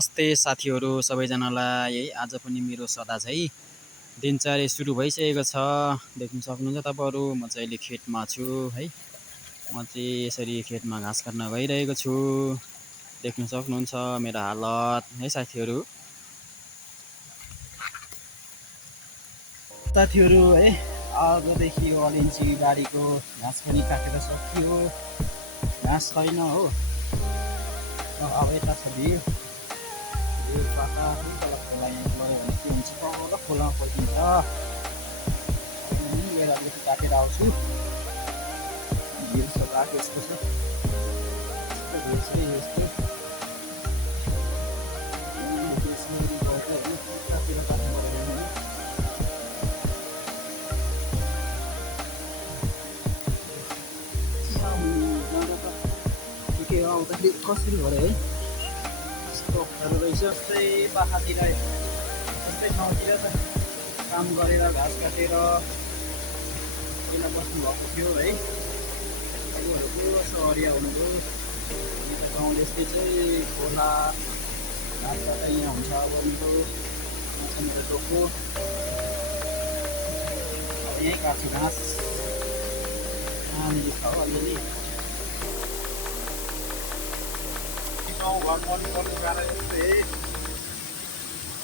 नमस्ते साथीहरू सबैजनालाई। है आज पनि मेरो सदा चाहिँ दिनचर्या सुरु भइसकेको छ। देख्न सक्नुहुन्छ तपाईँहरू, म चाहिँ अहिले खेतमा छु है। म चाहिँ यसरी खेतमा घाँस काट्न गइरहेको छु। देख्न सक्नुहुन्छ मेरो हालत है साथीहरू। है आजदेखि अलिन्ची बारीको घाँस पनि काटेर सकियो। घाँस छैन हो, अब यता छ भिड पाता तल खोला यहाँ गयो भने के हुन्छ, तल खोलामा पल्टिन्छ। गएर अलिकति काटेर आउँछु। भिड छ बाटो यस्तो छ, आउँदाखेरि कसरी हो है, यस्तो अप्ठ्यारो रहेछ। यस्तै पाखातिर यस्तै ठाउँतिर त काम गरेर घाँस काटेर पहिला बस्नु भएको थियो है। उनीहरूको सहरिया हुनुभयो। गाउँले यस्तै चाहिँ खोला घाँस काट्दा यहाँ हुन्छ। अब मेरो टोको अब यहीँ काट्छु घाँस। नानीले छ अलिअलि गाउँ घर गर्नु गाह्रो यस्तै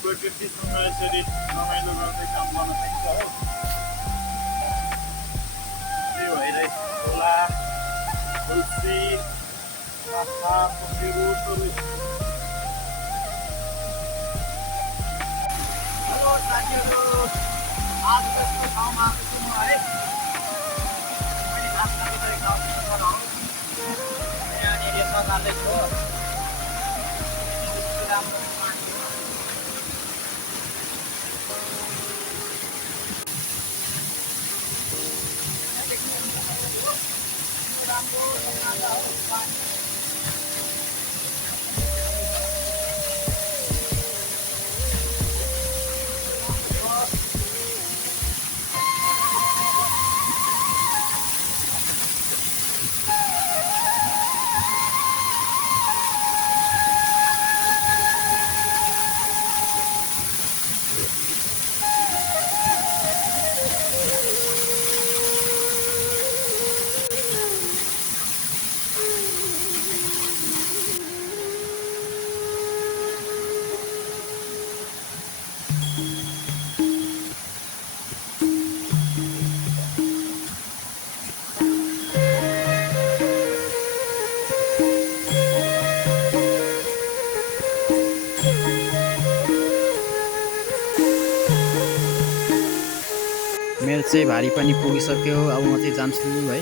प्रकृतिसँग यसरी रमाइलो गर्दै काम गर्न सकिन्छ हो। त्यही भएर खोला तुलसी पाखा पोखरी रोडहरू। हेलो साथीहरू, आज यस्तो ठाउँमा आएको छु म है। मैले घाँस काटिरहेको ठाउँ यहाँनिर यसो जाँदैछु हो। राम्रो पानी हो। राम्रो सफा हो पानी। मेरो चाहिँ भारी पनि पुगिसक्यो। अब म चाहिँ जान्छु है।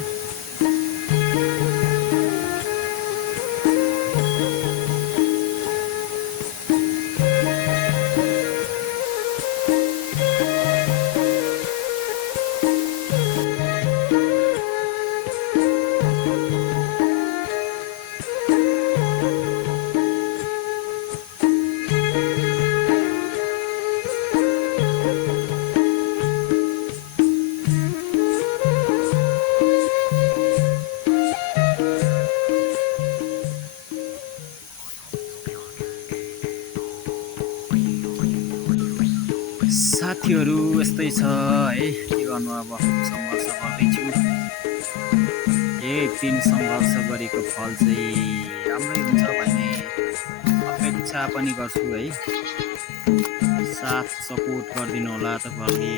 साथीहरू यस्तै छ है, के गर्नु। अब सङ्घर्ष गर्दैछु। एक दिन सङ्घर्ष गरेको फल चाहिँ राम्रै हुन्छ भन्ने अपेक्षा पनि गर्छु है। साथ सपोर्ट गरिदिनु होला तपाईँहरूले।